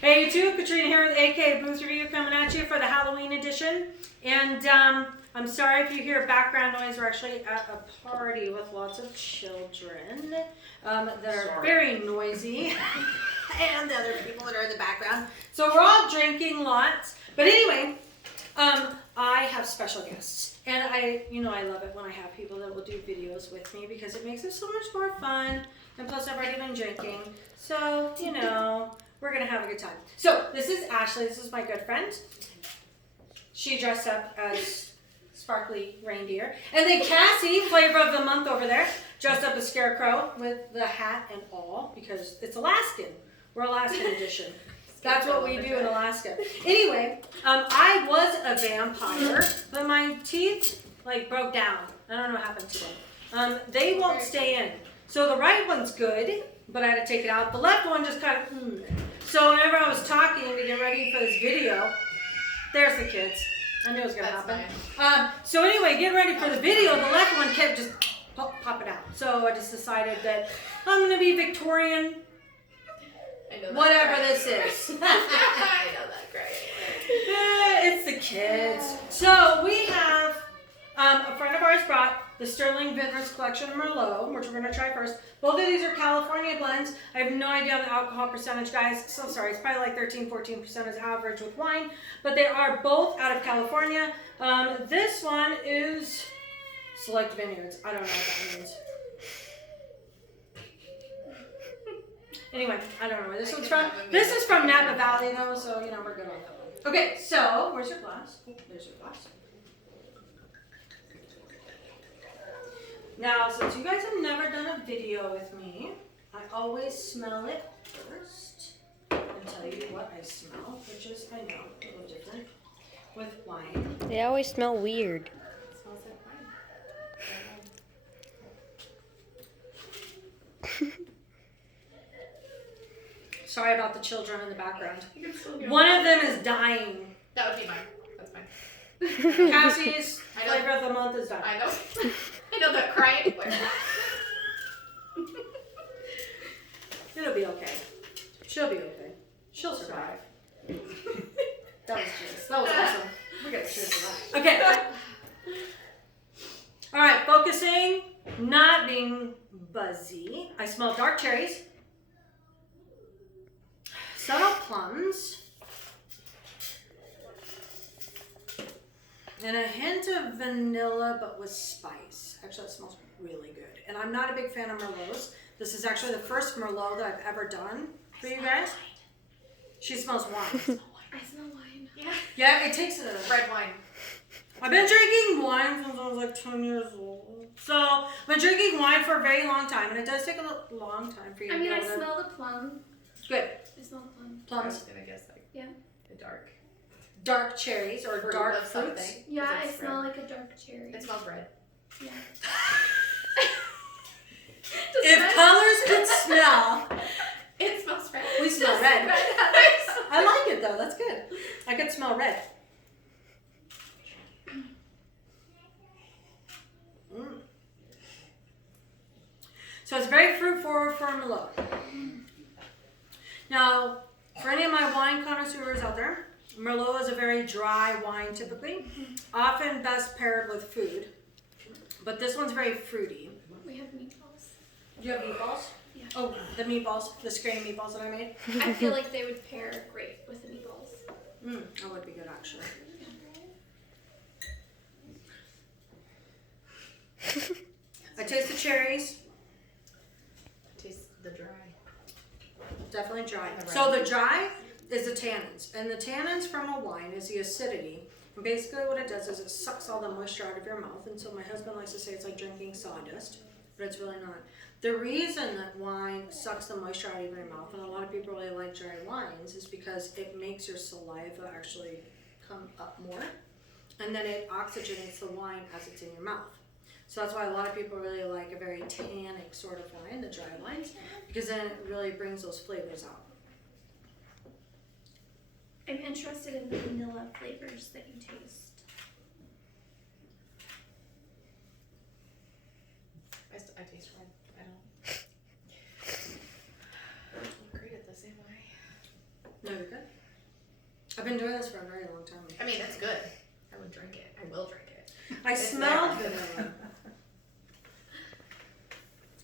Hey YouTube, Katrina here with AK Booth Review coming at you for the Halloween edition. And I'm sorry if you hear background noise. We're actually at a party with lots of children that are very noisy. And the other people that are in the background. So we're all drinking lots. But anyway, I have special guests. And I love it when I have people that will do videos with me because it makes it so much more fun. And plus I've already been drinking. So, we're going to have a good time. So, this is Ashley. This is my good friend. She dressed up as sparkly reindeer. And then Cassie, flavor of the month over there, dressed up as Scarecrow with the hat and all because it's Alaskan. We're Alaskan edition. That's what we do in Alaska. Anyway, I was a vampire, but my teeth broke down. I don't know what happened to them. They won't stay in. So the right one's good, but I had to take it out. The left one just kind of, So whenever I was talking to get ready for this video, there's the kids. I knew it was going to happen. So anyway, getting ready for the video, the left one kept just popping out. So I just decided that I'm going to be Victorian, whatever this is. I know that great. It's the kids. So we have a friend of ours brought the Sterling Vintners Collection Merlot, which we're going to try first. Both of these are California blends. I have no idea on the alcohol percentage, guys. So sorry. It's probably like 13-14% is average with wine. But they are both out of California. This one is Select Vineyards. I don't know what that means. Anyway, I don't know where this one's from. This is from Napa Valley, though, so, we're good on that one. Okay, so, where's your glass? Oh, there's your glass. Now, since you guys have never done a video with me, I always smell it first and tell you what I smell, which is, I know, a little different with wine. They always smell weird. It smells like wine. Sorry about the children in the background. One of them is dying. That would be mine. That's mine. Cassie's flavor of the month is dying. I know. I know that cry anywhere. It'll be okay. She'll be okay. She'll survive. That was cheers. That was awesome. We got cheers for that. Okay. All right. Focusing. Not being buzzy. I smell dark cherries. Subtle plums. And a hint of vanilla, but with spice. Actually, that smells really good. And I'm not a big fan of Merlots. This is actually the first Merlot that I've ever done for you guys. She smells wine. I smell wine. Yeah. Yeah, it takes a Red wine. I've been drinking wine since I was like 10 years old. So, I've been drinking wine for a very long time. And it does take a long time for you to I be able to... smell the plum. Good. I smell the plum. I Plums. was gonna guess the Dark cherries or fruit dark of fruits. something. Yeah, I It's smell red. like a dark cherry. It smells red. Yeah. If colors could smell, It smells red. we smell Just red. colors. I like it though, that's good. I could smell red. So it's very fruit forward for Merlot. Now, for any of my wine connoisseurs out there, Merlot is a very dry wine typically, often best paired with food. But this one's very fruity. We have meatballs. Do you have meatballs? Yeah. Oh, the meatballs, the screen meatballs that I made? I feel like they would pair great with the meatballs. That would be good actually. I taste the cherries. Taste the dry. Definitely dry. And the So red. the dry is the tannins. And the tannins from a wine is the acidity. And basically what it does is it sucks all the moisture out of your mouth. And so my husband likes to say it's like drinking sawdust, but it's really not. The reason that wine sucks the moisture out of your mouth, and a lot of people really like dry wines, is because it makes your saliva actually come up more. And then it oxygenates the wine as it's in your mouth. So that's why a lot of people really like a very tannic sort of wine, the dry wines, because then it really brings those flavors out. I'm interested in the vanilla flavors that you taste. I taste red. I don't. I'm great at the same way. No, you're good. I've been doing this for a very long time. I mean, it's good. I would drink it. I will drink it. I It's smell there. vanilla.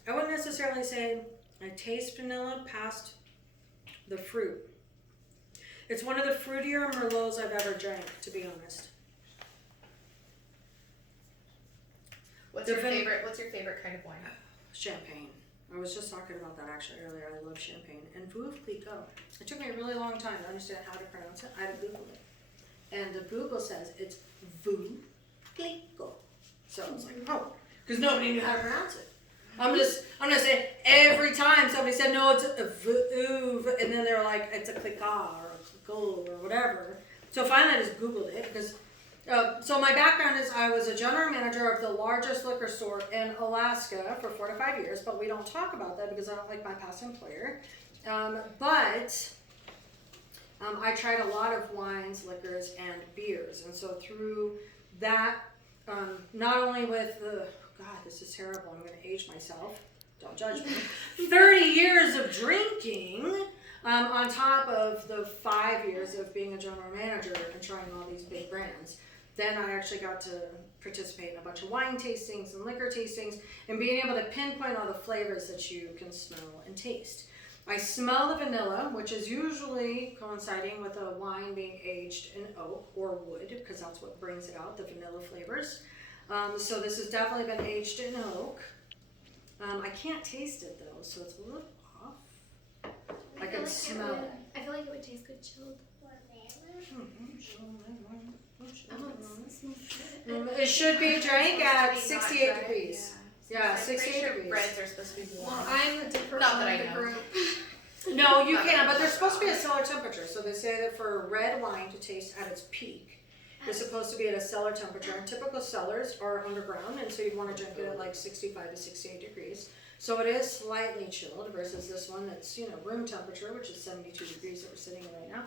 I wouldn't necessarily say I taste vanilla past the fruit. It's one of the fruitier Merlots I've ever drank, to be honest. What's your favorite kind of wine? Champagne. I was just talking about that actually earlier. I love champagne. And Veuve Clicquot. It took me a really long time to understand how to pronounce it. I had to Google it. And the Google says it's Veuve Clicquot. So I was like, oh, because nobody knew how to pronounce it. I'm gonna say every time somebody said no, it's a Veuve, and then they're like it's a Clicquot or a Clicquot or whatever. So finally I just Googled it because. So my background is I was a general manager of the largest liquor store in Alaska for 4 to 5 years, but we don't talk about that because I don't like my past employer. But I tried a lot of wines, liquors, and beers. And so through that, not only with God, this is terrible, I'm going to age myself, don't judge me, 30 years of drinking, on top of the 5 years of being a general manager and trying all these big brands. Then I actually got to participate in a bunch of wine tastings and liquor tastings and being able to pinpoint all the flavors that you can smell and taste. I smell the vanilla, which is usually coinciding with a wine being aged in oak or wood, because that's what brings it out, the vanilla flavors. So this has definitely been aged in oak. I can't taste it though, so it's a little off. I can smell it. I feel like it would taste good chilled. It should be drank at Supposed to be not 68 dry, degrees. Yeah, Yeah, I'm 68 pretty sure degrees. breads are supposed to be warm. Well, I'm the different Not one that I in the know. group. No, you can, but they're supposed to be at cellar temperature. So they say that for red wine to taste at its peak, it's supposed to be at a cellar temperature. And typical cellars are underground, and so you'd want to drink it at like 65 to 68 degrees. So it is slightly chilled versus this one that's, room temperature, which is 72 degrees that we're sitting in right now.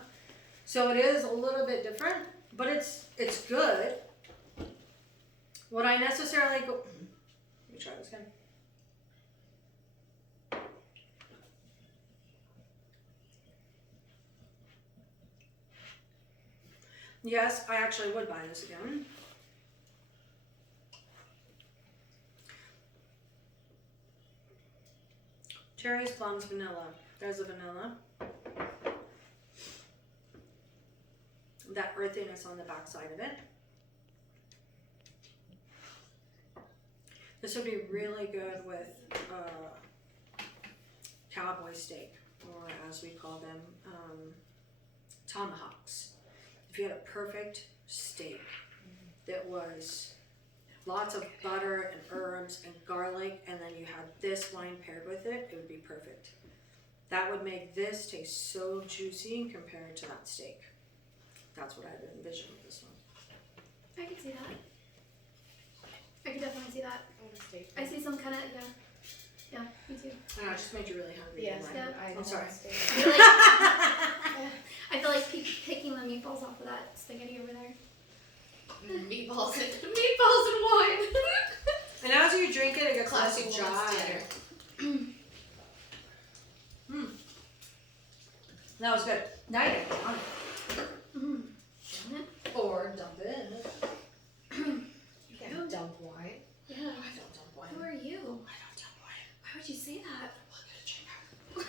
So it is a little bit different, but it's good. Would I necessarily go? Let me try this again. Yes, I actually would buy this again. Cherries, plums, vanilla. There's the vanilla. That earthiness on the back side of it. This would be really good with cowboy steak, or as we call them, tomahawks. If you had a perfect steak that was lots of butter and herbs and garlic, and then you had this wine paired with it, it would be perfect. That would make this taste so juicy compared to that steak. That's what I would envision with this one. I could see that. I could definitely see that. I want a steak. I see some kind of, yeah, me too. I know, I just made you really hungry. Yes, didn't I? Yeah. I I'm sorry. want a steak. I feel like picking the meatballs off of that spaghetti over there. Meatballs and wine. And as you drink it, it gets Classic less woman's dry. dinner. That was good. Now you can on Mm. it. Or dump it. You can't dump wine. Yeah. I don't dump wine. Who are you? I don't dump wine. Why would you say that? We'll get a check out.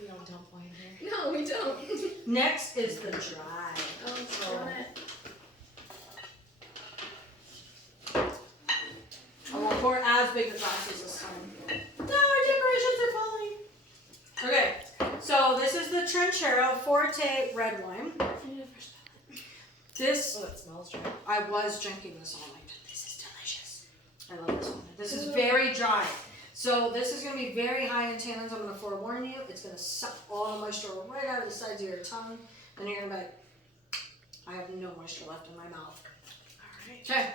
We don't dump wine here. No, we don't. Next is the dry. Oh, darn it. I won't pour as big a glasses this time. No, our decorations are falling. Okay, so this is the Trinchero Forte red wine. I need a fresh palette. This, Oh, it smells dry. I was drinking this all night. This is delicious. I love this one. This is very dry. So this is going to be very high in tannins. I'm going to forewarn you. It's going to suck all the moisture right out of the sides of your tongue. And you're going to be like, I have no moisture left in my mouth. All right. Okay.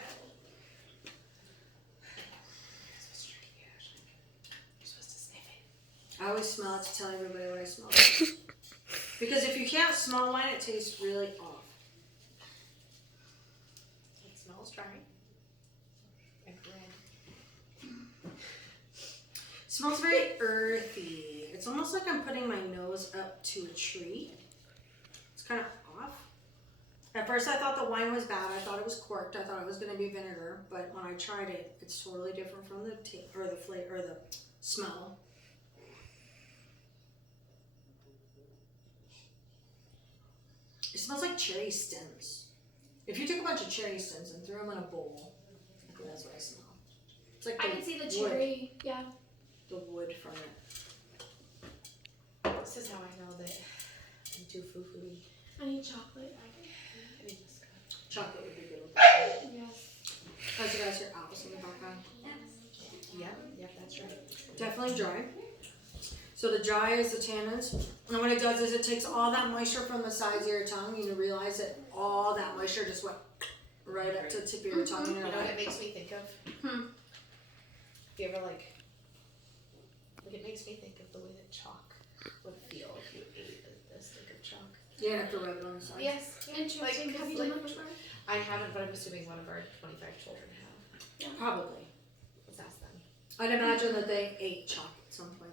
You're supposed to sniff it. I always smell it to tell everybody what I smell. Because if you can't smell wine, it tastes really off. It smells dry. And red. It smells very earthy. It's almost like I'm putting my nose up to a tree. kind of off. At first I thought the wine was bad. I thought it was corked. I thought it was going to be vinegar, but when I tried it, it's totally different from the or the flavor or the smell. It smells like cherry stems. If you took a bunch of cherry stems and threw them in a bowl, I think that's what I smell. It's like I can see the cherry. Yeah. The wood from it. This is how I know that I'm too foo-foo-y. I need chocolate. I need this. Chocolate would be good with that. Yes. How's you guys hear apples in the background? Yep, that's right. Definitely dry. So the dry is the tannins. And what it does is it takes all that moisture from the sides of your tongue. You realize that all that moisture just went right up to the tip of your tongue. You know what it makes me think of? If you ever like it makes me think of the way that chalk would feel if you ate a stick of chalk. You have to rub it on the sides. Yes. Interesting. Have you done that before? I haven't, but I'm assuming one of our 25 children have. Yeah. Probably. Let's ask them. I'd imagine that they ate chalk at some point.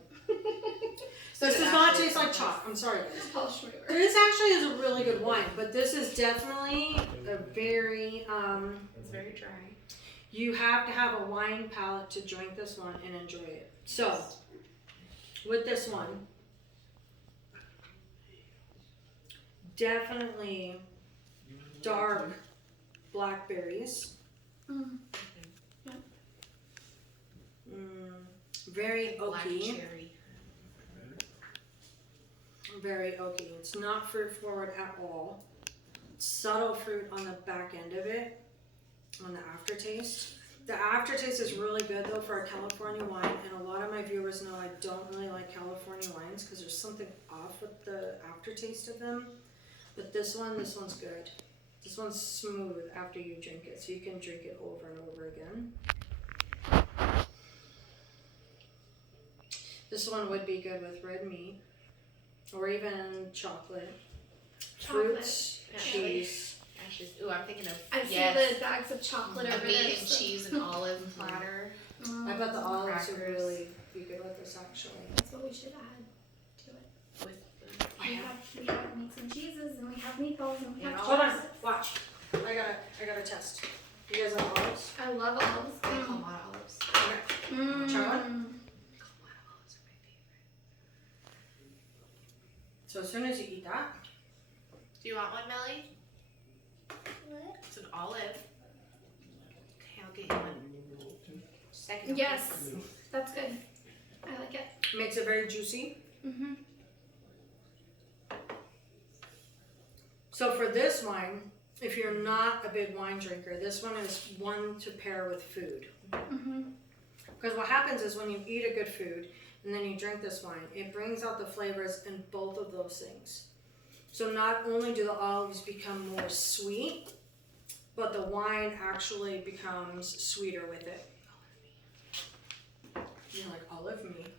So this does not taste like chalk. I'm sorry, guys. This actually is a really good wine, but this is definitely a very it's very dry. You have to have a wine palate to drink this one and enjoy it. So, with this one, definitely dark blackberries. Very Black oaky. cherry. Very oaky. It's not fruit forward at all. Subtle fruit on the back end of it, on the aftertaste. The aftertaste is really good though for a California wine, and a lot of my viewers know I don't really like California wines because there's something off with the aftertaste of them. But this one's good. This one's smooth after you drink it, so you can drink it over and over again. This one would be good with red meat, or even chocolate. Fruits, cheese. Ashes. Ooh, I'm thinking of. I see the bags of chocolate a over meat there. and cheese and olive platter. I bet the olives would Crackers. really be good with this actually. That's what we should add to it. With We have meats and cheeses, and we have meatballs, and we have Hold on, cheese. watch. I gotta test. You guys like olives? I love olives. I call a lot of olives. Okay. Try one? Clamato olives are my favorite. So as soon as you eat that, Do you want one, Melly? What? It's an olive. Okay, I'll get you one. Second. Yes, that's good. I like it. makes it very juicy. So for this wine, if you're not a big wine drinker, this one is one to pair with food. Because what happens is when you eat a good food and then you drink this wine, it brings out the flavors in both of those things. So not only do the olives become more sweet, but the wine actually becomes sweeter with it. You like olive meat.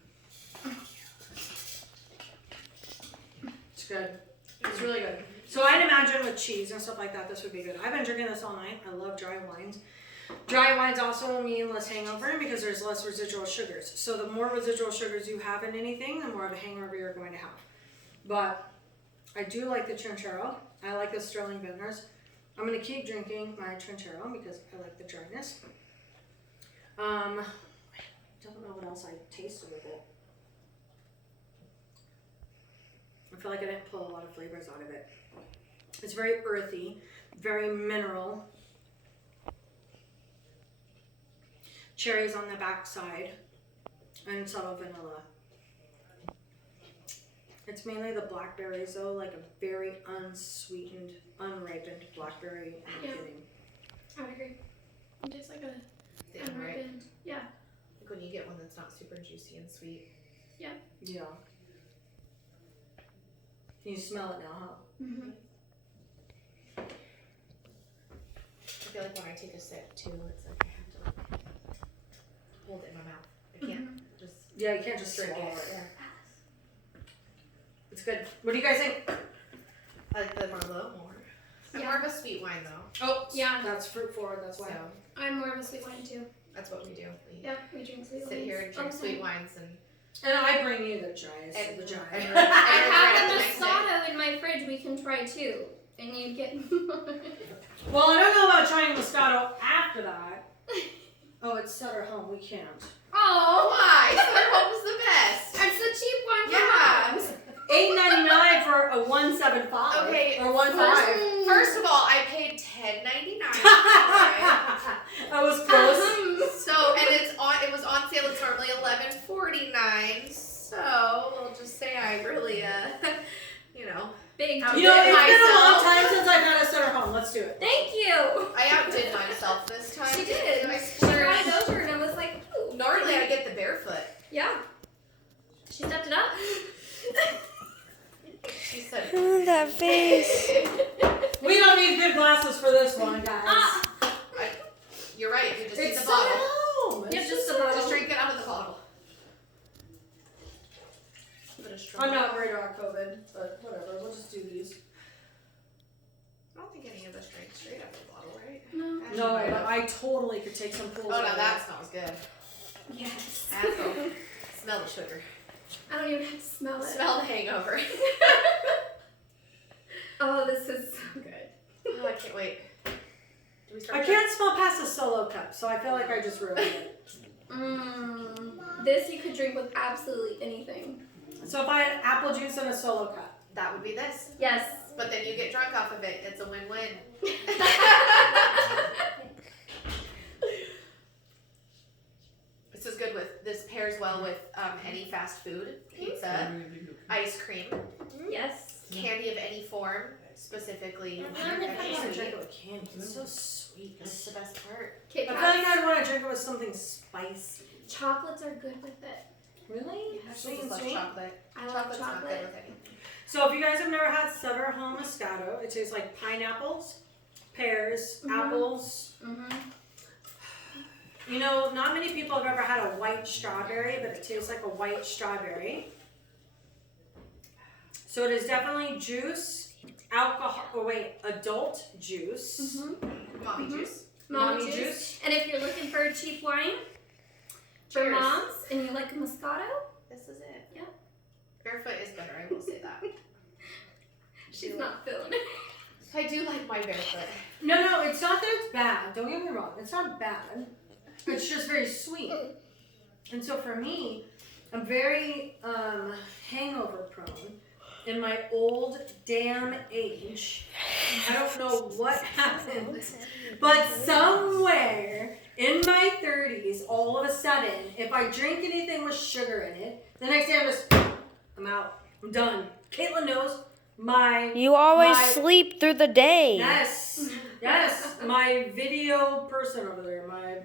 It's good. It's really good. So I'd imagine with cheese and stuff like that, this would be good. I've been drinking this all night. I love dry wines. Dry wines also mean less hangover because there's less residual sugars. So the more residual sugars you have in anything, the more of a hangover you're going to have. But I do like the Trinchero. I like the Sterling Vintners. I'm going to keep drinking my Trinchero because I like the dryness. I don't know what else I tasted with it. I feel like I didn't pull a lot of flavors out of it. It's very earthy, very mineral. Cherries on the back side, and subtle vanilla. It's mainly the blackberries though, like a very unsweetened, unripened blackberry in the beginning. I would agree. It tastes like a unripened. Yeah. Like when you get one that's not super juicy and sweet. Yeah. Can you smell it now, huh? I feel like when I take a sip too, it's like I have to hold it in my mouth. I can't just. Yeah, you can't just drink swallow it. it. Yeah. It's good. What do you guys think? I like the Merlot more. I'm more of a sweet wine though. Oh, Yeah. that's fruit forward. That's why. So I'm more of a sweet wine too. that's what we do. We Yep, we drink sweet wines. sit here and drink sweet wines and And I bring you the dries, And- the dry. and- I right have at the the next Moscato in my fridge. We can try too, and you get. Well, I don't know about trying Moscato after that. Oh, it's Sutter Home. We can't. Oh, Why? Sutter Home's the best. that's the cheap one for Yeah. moms. $8.99 for a 175. Okay, Or 1.5. First of all, I paid $10.99 for I was close. it. So, and it was on sale. It's normally $11.49. So we'll just say I really, Big. Out- You know, it's been a long myself. time since I've had a Sutter Home. Let's do it. Thank you. I outdid myself this time. She did. I She splurged. brought it over, and I was like, ooh. Normally I get the barefoot. Yeah. She stepped it up. She said, That face. We don't need good glasses for this one, guys. Ah. You're right. You just need It's the Sutter bottle. Home. Yep, It's just the Sutter bottle. Just drink it out of the bottle. Put a straw. I'm not worried about COVID, but whatever. We'll just do these. I don't think any of us drank straight out of the bottle, right? No. Actually, No, might but have. I totally could take some pulls. Oh, out now of that smells good. Yes. Apple. Smell the sugar. I don't even have to smell it. Smell the hangover. Oh, this is so good. Oh, I can't wait. Do we start? I can't smell past a solo cup, so I feel like I just ruined it. This you could drink with absolutely anything. So if I had apple juice in a solo cup. That would be this. Yes. But then you get drunk off of it. It's a win-win. This is good with. This pairs well with any fast food, pizza, ice cream, Yes. candy of any form, specifically. I don't extra want to drink sweet. it with candy. It's so sweet. That's the best part. Kit I feel like Kats. I'd want to drink it with something spicy. Chocolates are good with it. Really? Actually, Sweet and love sweet? chocolate. I love Chocolate's not good chocolate. with anything. So if you guys have never had Sutter Home Moscato, it tastes like pineapples, pears, Mhm. apples. Mm-hmm. You know, not many people have ever had a white strawberry, but it tastes like a white strawberry. So it is definitely juice, alcohol, adult juice. Mm-hmm. Mommy Mhm. juice. Mommy juice. And if you're looking for a cheap wine for Cheers. moms and you like a Moscato, This is it. Yeah. Barefoot is better, I will say that. she's not feeling it. I do like my barefoot. No, it's not that it's bad. Don't get me wrong. It's not bad. It's just very sweet. And so for me, I'm very hangover prone. In my old damn age, I don't know what happened, but somewhere in my 30s, all of a sudden, if I drink anything with sugar in it, the next day I'm out. I'm done. Caitlin knows You always My- sleep through the day. Yes, my video person over there, my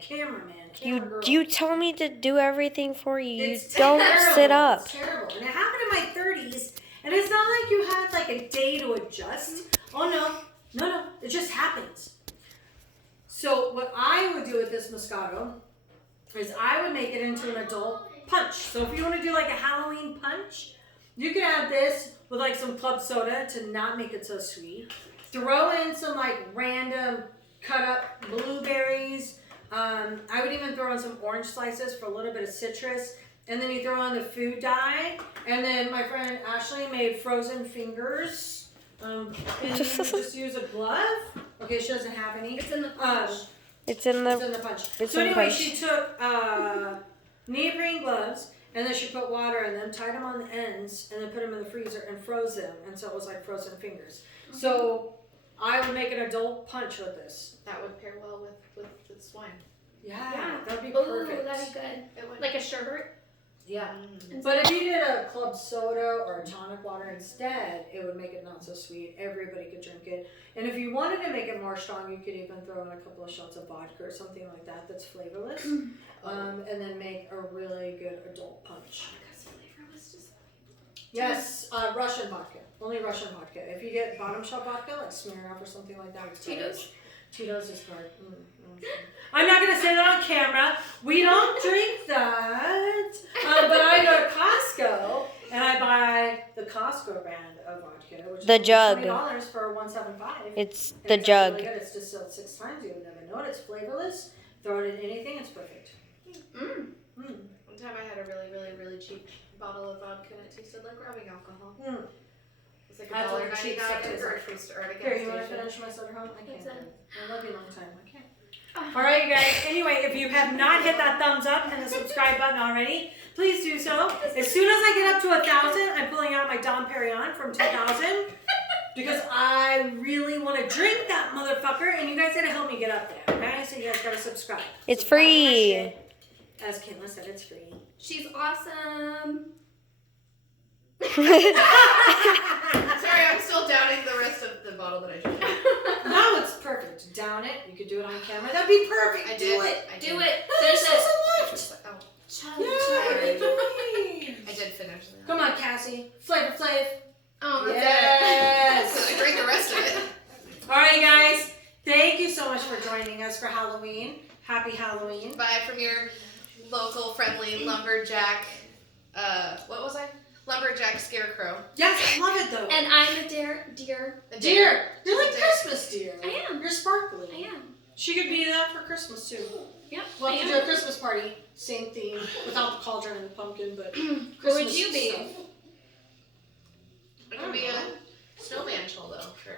cameraman, camera girl. You tell me to do everything for you. You It's don't terrible. sit up. It's terrible. And it happened in my 30s, and it's not like you had like a day to adjust. Oh no, it just happens. So what I would do with this Moscato is I would make it into an adult punch. So if you want to do like a Halloween punch, you can add this with like some club soda to not make it so sweet. Throw in some like random cut up blueberries. I would even throw in some orange slices for a little bit of citrus. And then you throw in the food dye. And then my friend Ashley made frozen fingers. And you just use a glove. Okay, she doesn't have any. It's in the punch. It's in It's the. in the punch. It's So in the anyway, punch. she took neoprene gloves, and then she put water in them, tied them on the ends, and then put them in the freezer and froze them, and so it was like frozen fingers. So I would make an adult punch with this. That would pair well with this wine. Yeah, that'd be Ooh, perfect. that'd be good. It would. Like a sherbet. Yeah. Mm. But if you did a club soda or a tonic water instead, it would make it not so sweet. Everybody could drink it. And if you wanted to make it more strong, you could even throw in a couple of shots of vodka or something like that that's flavorless. And then make a really good adult punch. Because flavorless just. Yes, Russian vodka. Only Russian vodka. If you get bottom shelf vodka, like Smirnoff or something like that, it's Tito's. Tito's is hard. I'm not going to say that on camera. We don't drink that. But I go to Costco and I buy the Costco brand of vodka, which The is jug. $20 for $1.75. It's And the it's jug. Really good. It's distilled 6 times. You would never know it. It's flavorless. Throw it in anything. It's perfect. Mm. Mm. time I had a really, really, really cheap bottle of vodka and it tasted like rubbing alcohol. Mm. It was like That's what $1.99 cheap stuff at a tastes like. grocery store at a Here, gas you want to station. finish my Sutter Home? I can't. That's it. I love you a long time. I can't. Ah. All right, you guys. Anyway, if you have not hit that thumbs up and the subscribe button already, please do so. As soon as I get up to 1,000, I'm pulling out my Dom Perignon from 2,000 because I really want to drink that motherfucker, and you guys gotta help me get up there. Okay, so you guys gotta subscribe. It's Subscribe to my free. shit. As Kayla said, it's free. She's awesome. Sorry, I'm still downing the rest of the bottle that I just drank. Now it's perfect. Down it. You could do it on camera. That'd be perfect. I Do did. it. I Do did. it. There's Finish it. some left. Oh, Yay, I did finish that. Come on, Cassie. Flavor Flav. Oh, that's Yes. I drank the rest of it. All right, you guys. Thank you so much for joining us for Halloween. Happy Halloween. Buy from your local friendly lumberjack. What was I? Lumberjack scarecrow. Yes, I love it though. And I'm a deer. A deer. You're like Deer. Christmas deer. I am. You're sparkly. I am. She could be that for Christmas too. Yep. We'll I have to am. do a Christmas party. Same theme. Without the cauldron and the pumpkin, but What would you be? stuff. It could be a snowman cholo for.